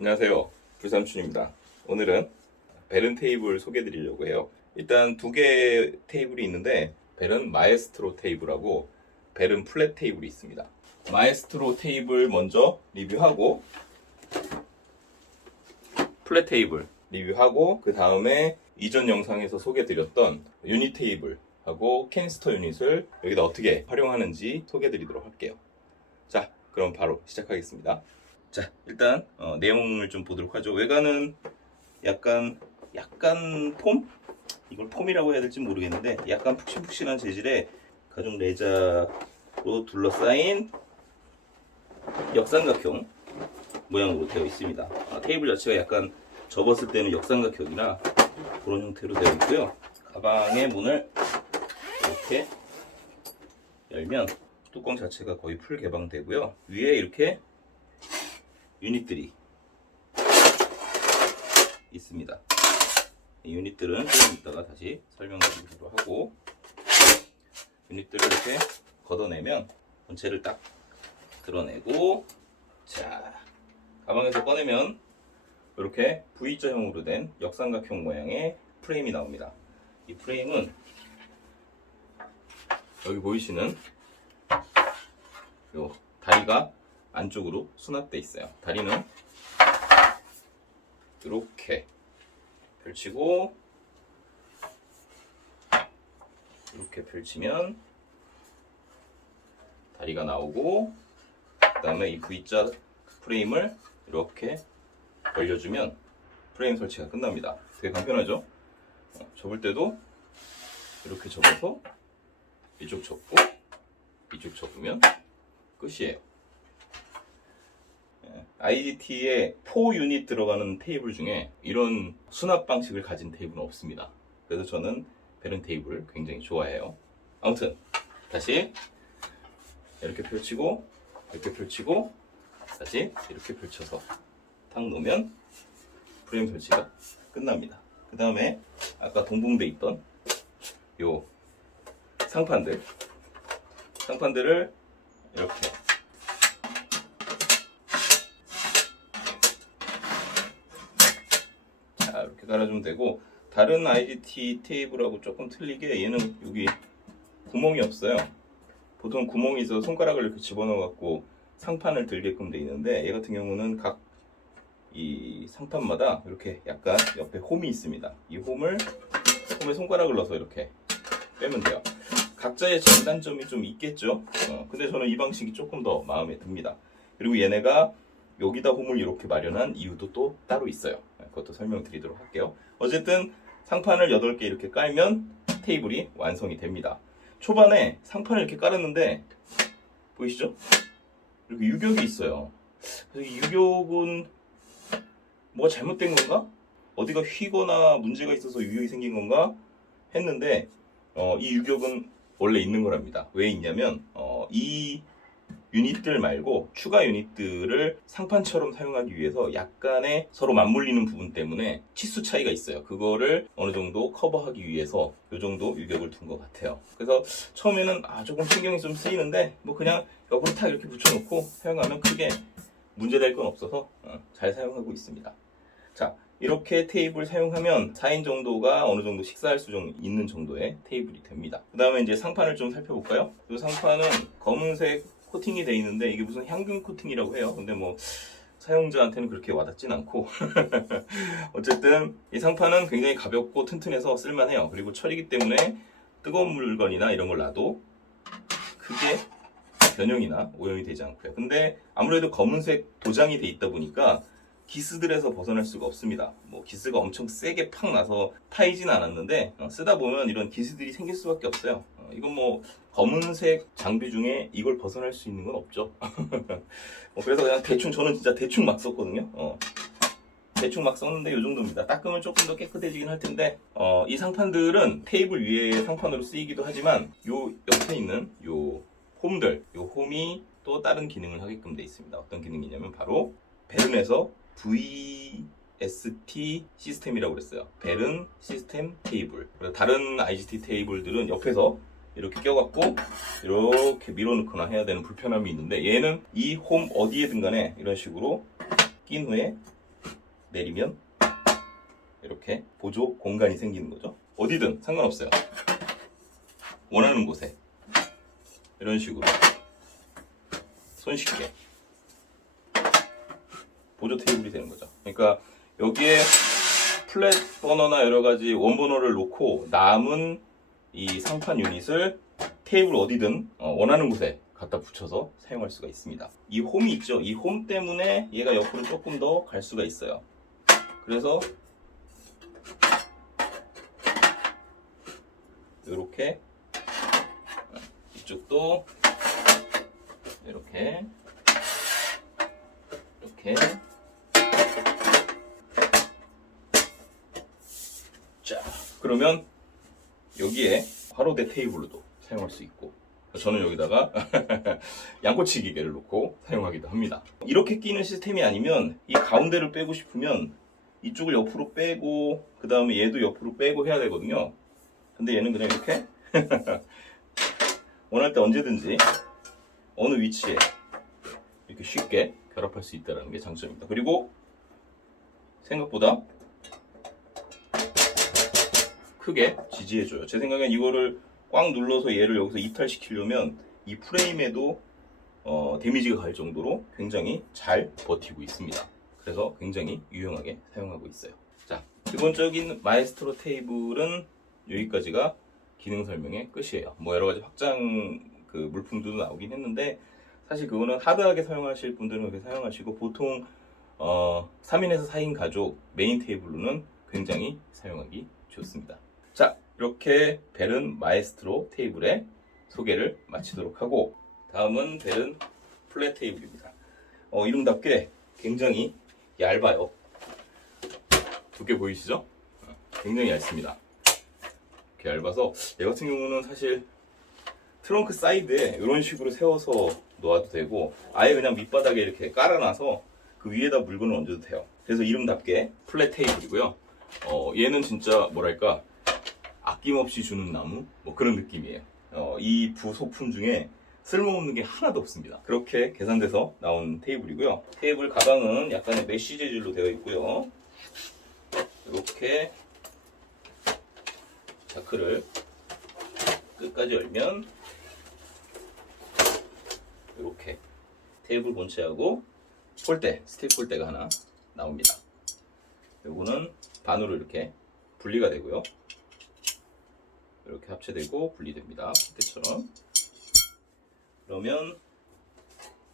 안녕하세요, 불삼촌입니다. 오늘은 벨은 테이블 소개해 드리려고 해요. 일단 두 개의 테이블이 있는데 벨은 마에스트로 테이블하고 벨은 플랫 테이블이 있습니다. 마에스트로 테이블 먼저 리뷰하고 플랫 테이블 리뷰하고 그 다음에 이전 영상에서 소개해 드렸던 유닛 테이블하고 캐니스터 유닛을 여기다 어떻게 활용하는지 소개해 드리도록 할게요. 자, 그럼 바로 시작하겠습니다. 자, 일단 내용을 좀 보도록 하죠. 외관은 약간 폼? 이걸 폼이라고 해야 될지 모르겠는데 약간 푹신푹신한 재질의 가죽 레자로 둘러싸인 역삼각형 모양으로 되어 있습니다. 테이블 자체가 약간 접었을 때는 역삼각형이라 그런 형태로 되어 있고요. 가방의 문을 이렇게 열면 뚜껑 자체가 거의 풀 개방되고요. 위에 이렇게 유닛들이 있습니다. 이 유닛들은 좀 이따가 다시 설명드리기로 하고, 유닛들을 이렇게 걷어내면 본체를 딱 드러내고, 자, 가방에서 꺼내면 이렇게 V자형으로 된 역삼각형 모양의 프레임이 나옵니다. 이 프레임은 여기 보이시는 요 다리가 안쪽으로 수납되어 있어요. 다리는 이렇게 펼치고 이렇게 펼치면 다리가 나오고, 그 다음에 이 V자 프레임을 이렇게 벌려주면 프레임 설치가 끝납니다. 되게 간편하죠? 접을 때도 이렇게 접어서 이쪽 접고 이쪽 접으면 끝이에요. IGT에 4유닛 들어가는 테이블 중에 이런 수납 방식을 가진 테이블은 없습니다. 그래서 저는 벨은 테이블 굉장히 좋아해요. 아무튼 다시 이렇게 펼치고 이렇게 펼치고 다시 이렇게 펼쳐서 탁 놓으면 프레임 설치가 끝납니다. 그 다음에 아까 동봉돼 있던 요 상판들을 이렇게 이렇게 달아주면 되고, 다른 IGT 테이블하고 조금 틀리게 얘는 여기 구멍이 없어요. 보통 구멍이 있어서 손가락을 이렇게 집어넣어 갖고 상판을 들게끔 돼 있는데, 얘 같은 경우는 각 이 상판마다 이렇게 약간 옆에 홈이 있습니다. 이 홈에 손가락을 넣어서 이렇게 빼면 돼요. 각자의 장단점이 좀 있겠죠. 근데 저는 이 방식이 조금 더 마음에 듭니다. 그리고 얘네가 여기다 홈을 이렇게 마련한 이유도 또 따로 있어요. 그것도 설명드리도록 할게요. 어쨌든 상판을 8개 이렇게 깔면 테이블이 완성이 됩니다. 초반에 상판을 이렇게 깔았는데 보이시죠? 이렇게 유격이 있어요. 그래서 이 유격은 뭐가 잘못된 건가? 어디가 휘거나 문제가 있어서 유격이 생긴 건가? 했는데 이 유격은 원래 있는 거랍니다. 왜 있냐면 이 유닛들 말고 추가 유닛들을 상판처럼 사용하기 위해서 약간의 서로 맞물리는 부분 때문에 치수 차이가 있어요. 그거를 어느 정도 커버하기 위해서 이 정도 유격을 둔 것 같아요. 그래서 처음에는 조금 신경이 좀 쓰이는데 뭐 그냥 옆으로 탁 이렇게 붙여놓고 사용하면 크게 문제될 건 없어서 잘 사용하고 있습니다. 자, 이렇게 테이블 사용하면 4인 정도가 어느 정도 식사할 수 있는 정도의 테이블이 됩니다. 그 다음에 이제 상판을 좀 살펴볼까요? 이 상판은 검은색 코팅이 되어 있는데 이게 무슨 향균 코팅이라고 해요. 근데 뭐 사용자한테는 그렇게 와닿진 않고 어쨌든 이 상판은 굉장히 가볍고 튼튼해서 쓸만해요. 그리고 철이기 때문에 뜨거운 물건이나 이런 걸 놔도 크게 변형이나 오염이 되지 않고요. 근데 아무래도 검은색 도장이 돼 있다 보니까 기스들에서 벗어날 수가 없습니다. 뭐 기스가 엄청 세게 팍 나서 파이진 않았는데 쓰다 보면 이런 기스들이 생길 수밖에 없어요. 이건 뭐 검은색 장비 중에 이걸 벗어날 수 있는 건 없죠. 그래서 그냥 대충, 저는 진짜 대충 막 썼거든요. 대충 막 썼는데 이 정도입니다. 닦으면 조금 더 깨끗해지긴 할 텐데 이 상판들은 테이블 위에 상판으로 쓰이기도 하지만 요 옆에 있는 요 홈이 또 다른 기능을 하게끔 돼 있습니다. 어떤 기능이냐면 바로 벨은에서 VST 시스템이라고 그랬어요. 벨은 시스템 테이블. 다른 IGT 테이블들은 옆에서 이렇게 껴갖고 이렇게 밀어넣거나 해야 되는 불편함이 있는데, 얘는 이 홈 어디에든 간에 이런 식으로 낀 후에 내리면 이렇게 보조 공간이 생기는 거죠. 어디든 상관없어요. 원하는 곳에 이런 식으로 손쉽게 보조 테이블이 되는 거죠. 그러니까 여기에 플랫 버너나 여러 가지 원버너를 놓고 남은 이 상판 유닛을 테이블 어디든 원하는 곳에 갖다 붙여서 사용할 수가 있습니다. 이 홈이 있죠. 이 홈 때문에 얘가 옆으로 조금 더 갈 수가 있어요. 그래서 이렇게 이쪽도 이렇게 자, 그러면 여기에 화로대 테이블로도 사용할 수 있고, 저는 여기다가 양꼬치 기계를 놓고 사용하기도 합니다. 이렇게 끼는 시스템이 아니면 이 가운데를 빼고 싶으면 이쪽을 옆으로 빼고 그 다음에 얘도 옆으로 빼고 해야 되거든요. 근데 얘는 그냥 이렇게 원할 때 언제든지 어느 위치에 이렇게 쉽게 결합할 수 있다는 게 장점입니다. 그리고 생각보다 크게 지지해줘요. 제 생각엔 이거를 꽉 눌러서 얘를 여기서 이탈시키려면 이 프레임에도 데미지가 갈 정도로 굉장히 잘 버티고 있습니다. 그래서 굉장히 유용하게 사용하고 있어요. 자, 기본적인 마에스트로 테이블은 여기까지가 기능 설명의 끝이에요. 뭐 여러 가지 확장 그 물품들도 나오긴 했는데, 사실 그거는 하드하게 사용하실 분들은 그렇게 사용하시고, 보통 3인에서 4인 가족 메인 테이블로는 굉장히 사용하기 좋습니다. 자, 이렇게 벨은 마에스트로 테이블의 소개를 마치도록 하고, 다음은 벨은 플랫 테이블입니다. 이름답게 굉장히 얇아요. 두께 보이시죠? 굉장히 얇습니다. 이렇게 얇아서 얘 같은 경우는 사실 트렁크 사이드에 이런 식으로 세워서 놓아도 되고, 아예 그냥 밑바닥에 이렇게 깔아놔서 그 위에다 물건을 얹어도 돼요. 그래서 이름답게 플랫 테이블이고요. 얘는 진짜 뭐랄까, 아낌없이 주는 나무? 뭐 그런 느낌이에요. 이 부소품 중에 쓸모없는 게 하나도 없습니다. 그렇게 계산돼서 나온 테이블이고요. 테이블 가방은 약간의 메쉬 재질로 되어 있고요. 이렇게 자크를 끝까지 열면 이렇게 테이블 본체하고 폴대, 스틸 폴대가 하나 나옵니다. 요거는 반으로 이렇게 분리가 되고요. 이렇게 합체되고 분리됩니다. 폴대처럼. 그러면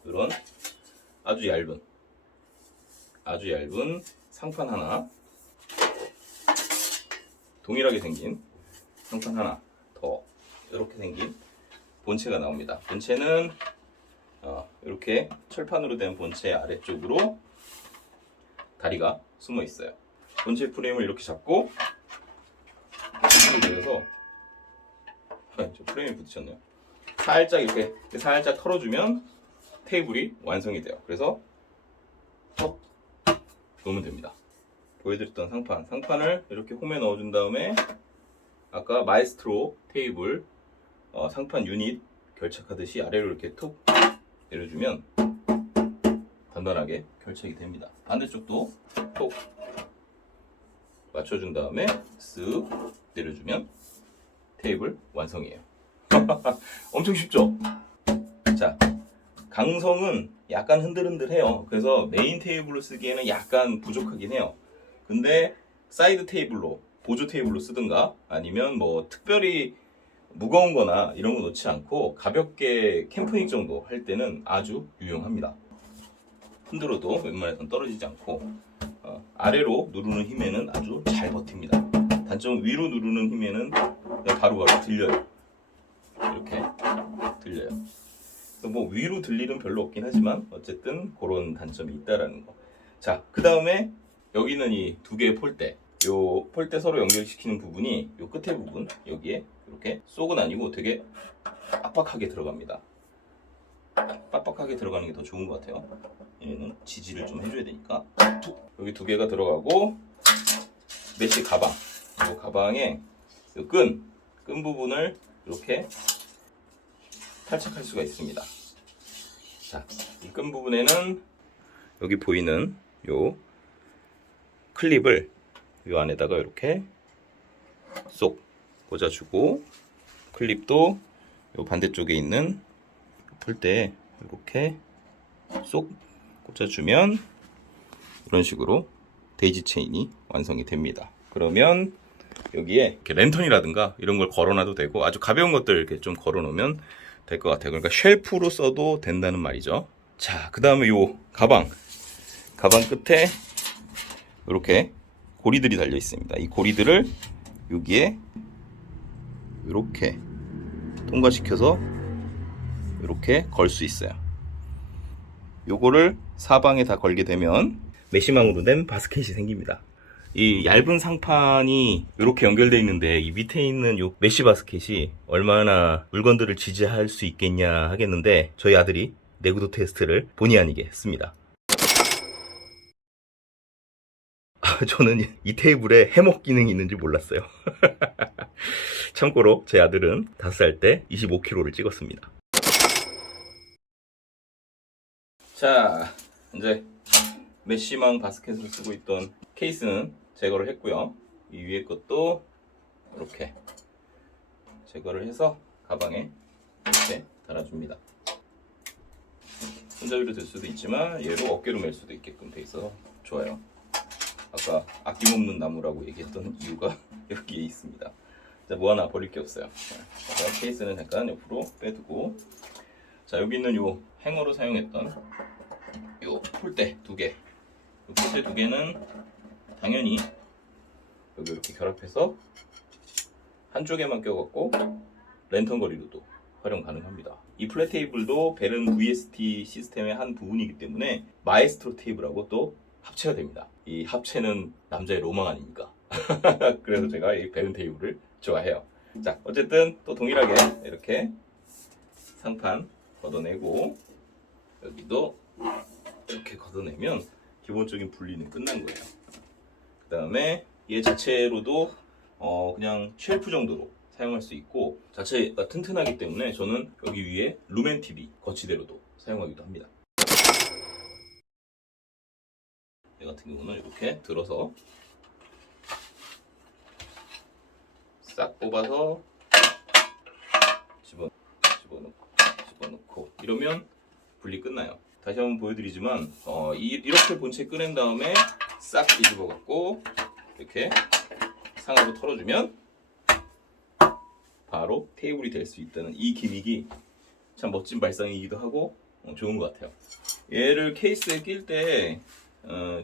이런 아주 얇은 상판 하나, 동일하게 생긴 상판 하나 더 이렇게 생긴 본체가 나옵니다. 본체는 이렇게 철판으로 된 본체 아래쪽으로 다리가 숨어 있어요. 본체 프레임을 이렇게 잡고 내려서 저 프레임이 부딪혔네요. 살짝 이렇게 살짝 털어주면 테이블이 완성이 돼요. 그래서 톡 놓으면 됩니다. 보여드렸던 상판을 이렇게 홈에 넣어준 다음에 아까 마에스트로 테이블 상판 유닛 결착하듯이 아래로 이렇게 툭 내려주면 단단하게 결착이 됩니다. 반대쪽도 톡 맞춰준 다음에 쓱 내려주면 테이블 완성이에요. 엄청 쉽죠? 자, 강성은 약간 흔들흔들해요. 그래서 메인 테이블로 쓰기에는 약간 부족하긴 해요. 근데 사이드 테이블로, 보조 테이블로 쓰든가 아니면 뭐 특별히 무거운 거나 이런 거 놓지 않고 가볍게 캠프닉 정도 할 때는 아주 유용합니다. 흔들어도 웬만해서는 떨어지지 않고 아래로 누르는 힘에는 아주 잘 버팁니다. 단점은 위로 누르는 힘에는 바로바로 들려요. 이렇게 들려요. 그래서 뭐 위로 들리는 별로 없긴 하지만 어쨌든 그런 단점이 있다라는 거. 자, 그 다음에 여기는 이 두 개의 폴대. 요 폴대 서로 연결시키는 부분이 요 끝에 부분 여기에 이렇게 쏙은 아니고 되게 빡빡하게 들어갑니다. 빡빡하게 들어가는 게 더 좋은 것 같아요. 얘는 지지를 좀 해줘야 되니까. 여기 두 개가 들어가고 메쉬 가방. 이 가방에 끈 부분을 이렇게 탈착할 수가 있습니다. 자, 이 끈 부분에는 여기 보이는 요 클립을 이 안에다가 이렇게 쏙 꽂아주고, 클립도 이 반대쪽에 있는 폴대에 이렇게 쏙 꽂아주면 이런 식으로 데이지 체인이 완성이 됩니다. 그러면 여기에 이렇게 랜턴이라든가 이런 걸 걸어놔도 되고, 아주 가벼운 것들 이렇게 좀 걸어놓으면 될 것 같아요. 그러니까 쉘프로 써도 된다는 말이죠. 자, 그 다음에 요 가방 끝에 이렇게 고리들이 달려 있습니다. 이 고리들을 여기에 이렇게 통과시켜서 이렇게 걸 수 있어요. 요거를 사방에 다 걸게 되면 메쉬망으로 된 바스켓이 생깁니다. 이 얇은 상판이 이렇게 연결되어 있는데 이 밑에 있는 요 메쉬 바스켓이 얼마나 물건들을 지지할 수 있겠냐 하겠는데, 저희 아들이 내구도 테스트를 본의 아니게 했습니다. 저는 이 테이블에 해먹 기능이 있는지 몰랐어요. 참고로 제 아들은 5살 때 25kg를 찍었습니다. 자, 이제 메쉬망 바스켓으로 쓰고 있던 케이스는 제거를 했고요. 이 위에 것도 이렇게 제거를 해서 가방에 이렇게 달아줍니다. 손잡이로 들 수도 있지만 얘로 어깨로 멜 수도 있게끔 돼 있어서 좋아요. 아까 아낌없는 나무라고 얘기했던 이유가 여기에 있습니다. 자, 뭐 하나 버릴 게 없어요. 자, 케이스는 잠깐 옆으로 빼두고, 자, 여기 있는 요 행어로 사용했던 요 폴대 2개, 요 폴대 2개는 당연히 여기 이렇게 결합해서 한쪽에만 껴갖고 랜턴 거리로도 활용 가능합니다. 이 플랫 테이블도 벨은 VST 시스템의 한 부분이기 때문에 마에스트로 테이블하고 또 합체가 됩니다. 이 합체는 남자의 로망 아닙니까? 그래서 제가 이 벨은 테이블을 좋아해요. 자, 어쨌든 또 동일하게 이렇게 상판 걷어내고, 여기도 이렇게 걷어내면 기본적인 분리는 끝난 거예요. 그 다음에 얘 자체로도 그냥 쉘프 정도로 사용할 수 있고, 자체가 튼튼하기 때문에 저는 여기 위에 루멘 TV 거치대로도 사용하기도 합니다. 얘 같은 경우는 이렇게 들어서 싹 뽑아서 집어넣고 이러면 분리 끝나요. 다시 한번 보여드리지만 이렇게 본체 꺼낸 다음에 싹 뒤집어 갖고 이렇게 상으로 털어주면 바로 테이블이 될 수 있다는 이 기믹이 참 멋진 발상이기도 하고 좋은 것 같아요. 얘를 케이스에 낄 때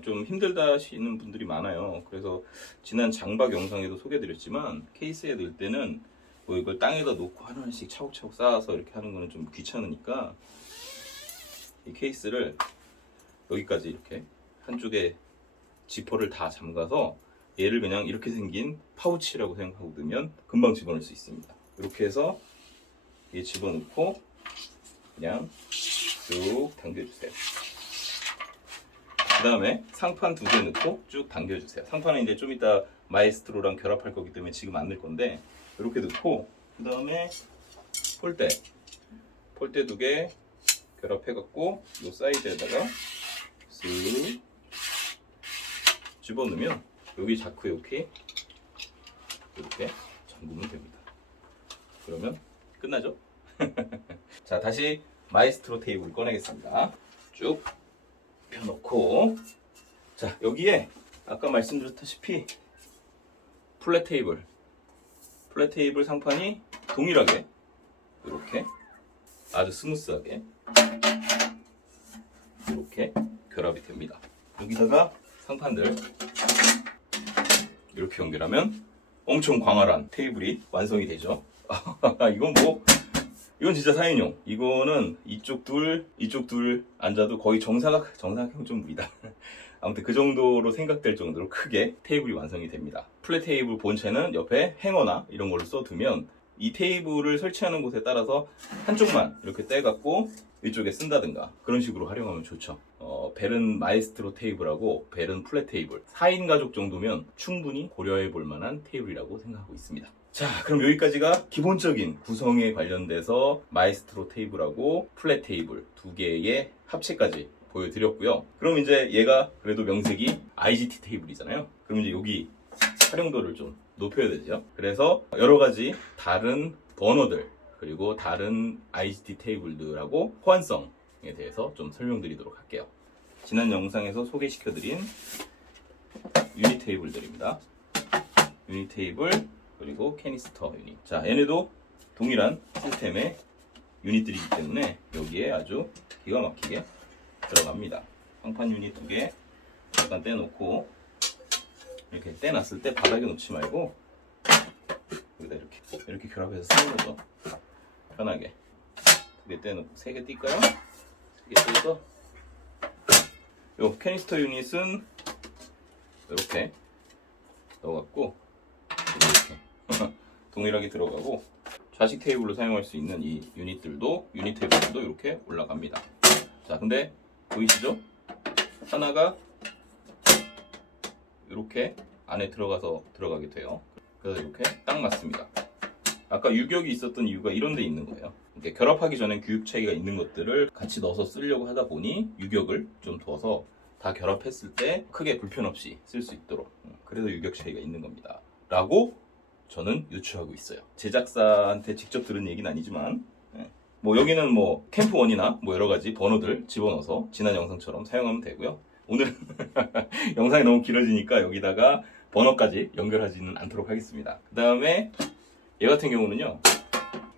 좀 힘들다 하시는 분들이 많아요. 그래서 지난 장박 영상에도 소개드렸지만, 케이스에 넣을 때는 뭐 이걸 땅에다 놓고 하나씩 차곡차곡 쌓아서 이렇게 하는 거는 좀 귀찮으니까, 이 케이스를 여기까지 이렇게 한쪽에 지퍼를 다 잠가서 얘를 그냥 이렇게 생긴 파우치라고 생각하고 넣으면 금방 집어넣을 수 있습니다. 이렇게 해서 얘 집어넣고 그냥 쭉 당겨주세요. 그 다음에 상판 2개 넣고 쭉 당겨주세요. 상판은 이제 좀 이따 마에스트로랑 결합할 거기 때문에 지금 안 넣을 건데, 이렇게 넣고, 그 다음에 폴대 2개 결합해갖고 이 사이드에다가 쓱 집어넣으면 여기 자크 이렇게 잠그면 됩니다. 그러면 끝나죠? 자, 다시 마에스트로 테이블 꺼내겠습니다. 쭉 펴놓고, 자, 여기에 아까 말씀드렸다시피 플랫 테이블 상판이 동일하게 이렇게 아주 스무스하게 이렇게 결합이 됩니다. 여기다가 상판들 이렇게 연결하면 엄청 광활한 테이블이 완성이 되죠. 이건 진짜 4인용. 이거는 이쪽 둘 앉아도 거의 정사각형 정도입니다. 아무튼 그 정도로 생각될 정도로 크게 테이블이 완성이 됩니다. 플랫 테이블 본체는 옆에 행어나 이런 걸로 써두면 이 테이블을 설치하는 곳에 따라서 한쪽만 이렇게 떼갖고 이쪽에 쓴다든가 그런 식으로 활용하면 좋죠. 벨은 마에스트로 테이블하고 벨은 플랫 테이블, 4인 가족 정도면 충분히 고려해 볼 만한 테이블이라고 생각하고 있습니다. 자, 그럼 여기까지가 기본적인 구성에 관련돼서 마에스트로 테이블하고 플랫 테이블 2개의 합체까지 보여드렸고요. 그럼 이제 얘가 그래도 명색이 IGT 테이블이잖아요. 그럼 이제 여기 활용도를 좀 높여야 되죠. 그래서 여러 가지 다른 버너들 그리고 다른 IGT 테이블들하고 호환성에 대해서 좀 설명드리도록 할게요. 지난 영상에서 소개시켜드린 유닛 테이블들입니다. 유닛 테이블 그리고 캐니스터 유닛. 자, 얘네도 동일한 시스템의 유닛들이기 때문에 여기에 아주 기가 막히게 들어갑니다. 상판 유닛 2개 잠깐 떼놓고, 이렇게 떼놨을 때 바닥에 놓지 말고 여기다 이렇게 결합해서 쓰는 거죠. 편하게 2개 떼놓고 3개 뛸까요? 3개 떼서 요 캐니스터 유닛은 이렇게 넣어갖고 이렇게 동일하게 들어가고, 좌식 테이블로 사용할 수 있는 이 유닛 테이블도 이렇게 올라갑니다. 자, 근데 보이시죠? 하나가 이렇게 안에 들어가게 돼요. 그래서 이렇게 딱 맞습니다. 아까 유격이 있었던 이유가 이런 데 있는 거예요. 이렇게 결합하기 전에 규격 차이가 있는 것들을 같이 넣어서 쓰려고 하다 보니 유격을 좀 둬서 다 결합했을 때 크게 불편 없이 쓸 수 있도록, 그래서 유격 차이가 있는 겁니다 라고 저는 유추하고 있어요. 제작사한테 직접 들은 얘기는 아니지만, 뭐 여기는 뭐 캠프1이나 뭐 여러 가지 번호들 집어넣어서 지난 영상처럼 사용하면 되고요. 오늘은 영상이 너무 길어지니까 여기다가 번호까지 연결하지는 않도록 하겠습니다. 그 다음에 얘 같은 경우는요,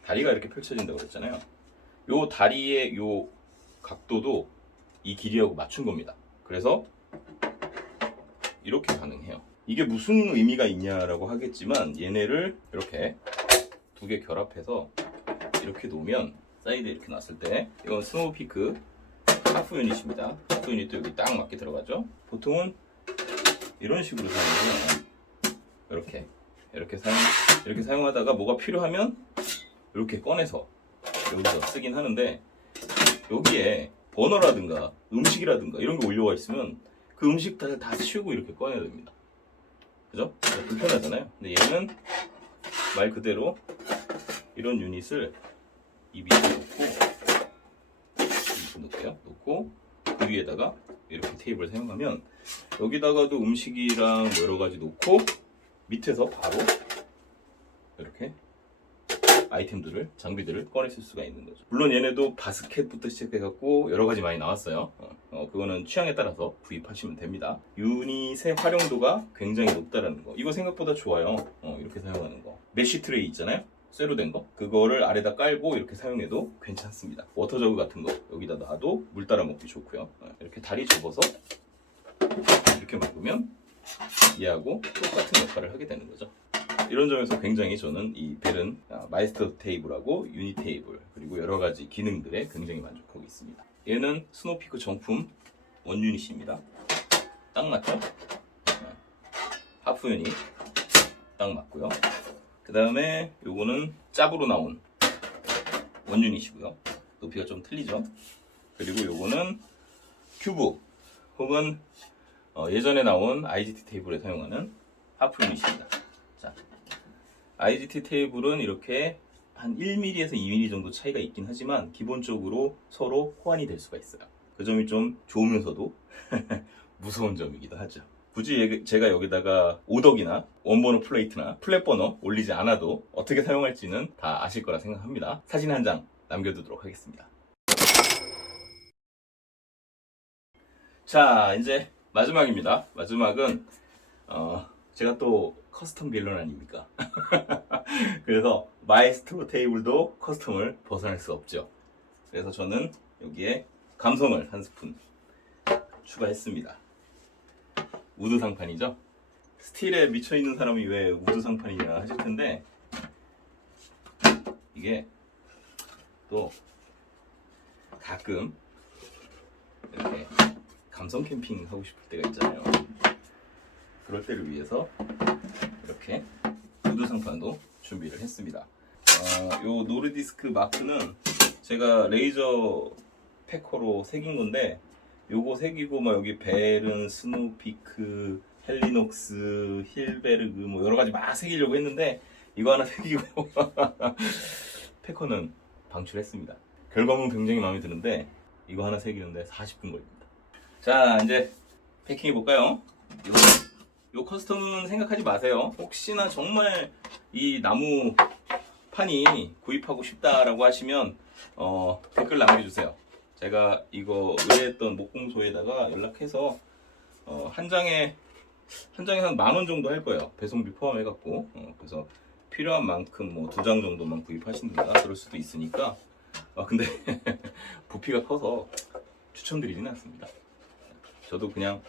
다리가 이렇게 펼쳐진다고 그랬잖아요. 요 다리의 요 각도도 이 길이하고 맞춘 겁니다. 그래서 이렇게 가능해요. 이게 무슨 의미가 있냐라고 하겠지만, 얘네를 이렇게 2개 결합해서 이렇게 놓으면, 사이드에 이렇게 놨을 때, 이건 스노우피크 하프 유닛입니다. 하프 유닛도 여기 딱 맞게 들어가죠. 보통은 이런 식으로 사용해요. 이렇게 사용하다가 뭐가 필요하면 이렇게 꺼내서 여기서 쓰긴 하는데, 여기에 버너라든가 음식이라든가 이런 게 올려와 있으면 그 음식들을 다 치우고 이렇게 꺼내야 됩니다. 그죠? 불편하잖아요. 근데 얘는 말 그대로 이런 유닛을 이 밑에 놓고 그 위에다가 이렇게 테이블을 사용하면, 여기다가도 음식이랑 여러 가지 놓고 밑에서 바로 이렇게 아이템들을, 장비들을 꺼내실 수가 있는 거죠. 물론 얘네도 바스켓부터 시작해갖고 여러 가지 많이 나왔어요. 그거는 취향에 따라서 구입하시면 됩니다. 유닛의 활용도가 굉장히 높다라는 거, 이거 생각보다 좋아요. 이렇게 사용하는 거. 메쉬 트레이 있잖아요, 쇠로 된 거, 그거를 아래다 깔고 이렇게 사용해도 괜찮습니다. 워터저그 같은 거 여기다 놔도 물 따라 먹기 좋고요. 이렇게 다리 접어서 이렇게 먹으면 얘하고 똑같은 역할을 하게 되는 거죠. 이런 점에서 굉장히 저는 이 벨은 마이스터 테이블하고 유닛 테이블 그리고 여러 가지 기능들에 굉장히 만족하고 있습니다. 얘는 스노우피크 정품 원유닛입니다. 딱 맞죠? 하프 유닛 딱 맞고요. 그 다음에 요거는 짭으로 나온 원유닛이고요. 높이가 좀 틀리죠. 그리고 요거는 큐브 혹은 예전에 나온 IGT 테이블에 사용하는 하프 유닛입니다. 자, IGT 테이블은 이렇게 한 1mm에서 2mm 정도 차이가 있긴 하지만 기본적으로 서로 호환이 될 수가 있어요. 그 점이 좀 좋으면서도 무서운 점이기도 하죠. 굳이 제가 여기다가 오덕이나 원버너 플레이트나 플랫버너 올리지 않아도 어떻게 사용할지는 다 아실 거라 생각합니다. 사진 한 장 남겨두도록 하겠습니다. 자, 이제 마지막입니다. 마지막은 제가 또 커스텀 빌런 아닙니까? 그래서 마에스트로 테이블도 커스텀을 벗어날 수 없죠. 그래서 저는 여기에 감성을 한 스푼 추가했습니다. 우드 상판이죠. 스틸에 미쳐있는 사람이 왜 우드 상판이냐 하실 텐데, 이게 또 가끔 이렇게 감성 캠핑 하고 싶을 때가 있잖아요. 그럴 때를 위해서 이렇게 우드 상판도 준비를 했습니다. 요 노르디스크 마크는 제가 레이저 패커로 새긴 건데, 요거 새기고 막 여기 벨은 스노우피크, 헬리녹스, 힐베르그 뭐 여러 가지 막 새기려고 했는데, 이거 하나 새기고 패커는 방출했습니다. 결과물은 굉장히 마음에 드는데 이거 하나 새기는데 40분 걸립니다. 자, 이제 패킹해 볼까요? 요 커스텀은 생각하지 마세요. 혹시나 정말 이 나무 판이 구입하고 싶다라고 하시면 댓글 남겨주세요. 제가 이거 의뢰했던 목공소에다가 연락해서 한 장에 한 10,000원 정도 할 거예요. 배송비 포함해갖고. 그래서 필요한 만큼 뭐 2장 정도만 구입하신다거나 그럴 수도 있으니까. 근데 부피가 커서 추천드리지는 않습니다. 저도 그냥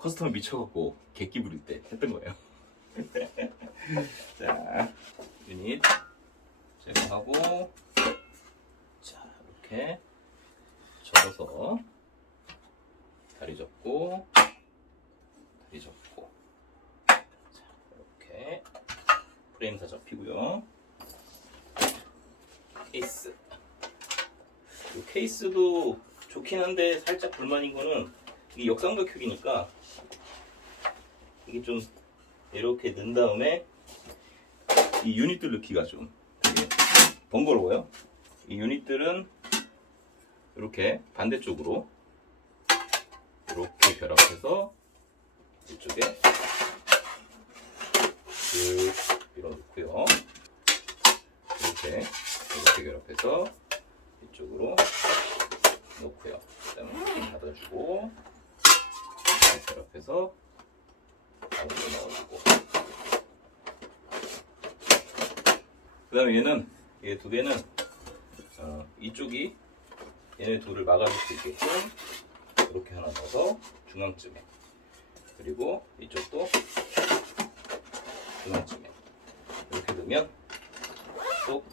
커스텀 미쳐갖고 객기 부릴 때 했던 거예요. 자, 유닛 제거하고, 자, 이렇게 접어서 다리 접고, 다리 접고, 자, 이렇게 프레임 다 접히고요. 케이스. 이 케이스도 좋긴 한데 살짝 불만인 거는 이게 역삼각형이니까 이게 좀 이렇게 넣은 다음에 이 유닛들 넣기가 좀 되게 번거로워요. 이 유닛들은 이렇게 반대쪽으로 이렇게 결합해서 이쪽에 쭉 밀어놓고요. 이렇게 결합해서 이쪽으로 놓고요. 그 다음에 닫아주고 이렇게 결합해서 안으로 넣어주고, 그 다음에 얘는 얘 두 개는 이쪽이 얘네 둘을 막아줄 수 있게끔 이렇게 하나 넣어서 중앙쯤에, 그리고 이쪽도 중앙쯤에 이렇게 넣으면 쏙쏙.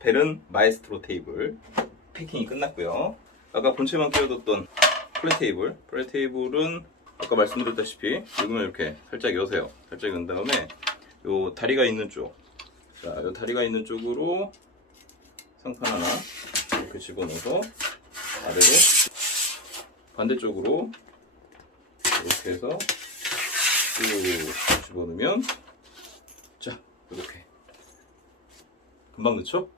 벨은 마에스트로 테이블 패킹이 끝났고요. 아까 본체만 끼워뒀던 플랫 테이블은 아까 말씀드렸다시피 여기만 이렇게 살짝 여세요. 살짝 연 다음에 요 다리가 있는 쪽, 자, 요 다리가 있는 쪽으로 상판 하나 이렇게 집어넣어서 아래로 반대쪽으로 이렇게 해서 쭉 집어넣으면, 자, 이렇게 금방 넣죠?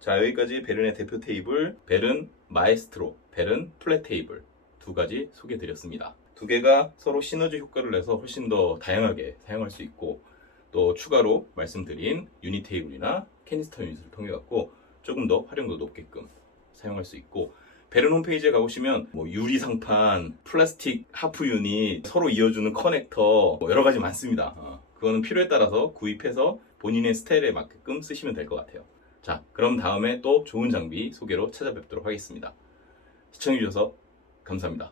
자, 여기까지 베른의 대표 테이블, 베른 마에스트로, 베른 플랫 테이블 두 가지 소개해드렸습니다. 두 개가 서로 시너지 효과를 내서 훨씬 더 다양하게 사용할 수 있고, 또 추가로 말씀드린 유닛 테이블이나 캐니스터 유닛을 통해 갖고 조금 더 활용도 높게끔 사용할 수 있고, 베른 홈페이지에 가보시면 뭐 유리 상판, 플라스틱 하프 유닛, 서로 이어주는 커넥터, 뭐 여러 가지 많습니다. 그거는 필요에 따라서 구입해서 본인의 스타일에 맞게끔 쓰시면 될 것 같아요. 자, 그럼 다음에 또 좋은 장비 소개로 찾아뵙도록 하겠습니다. 시청해주셔서 감사합니다.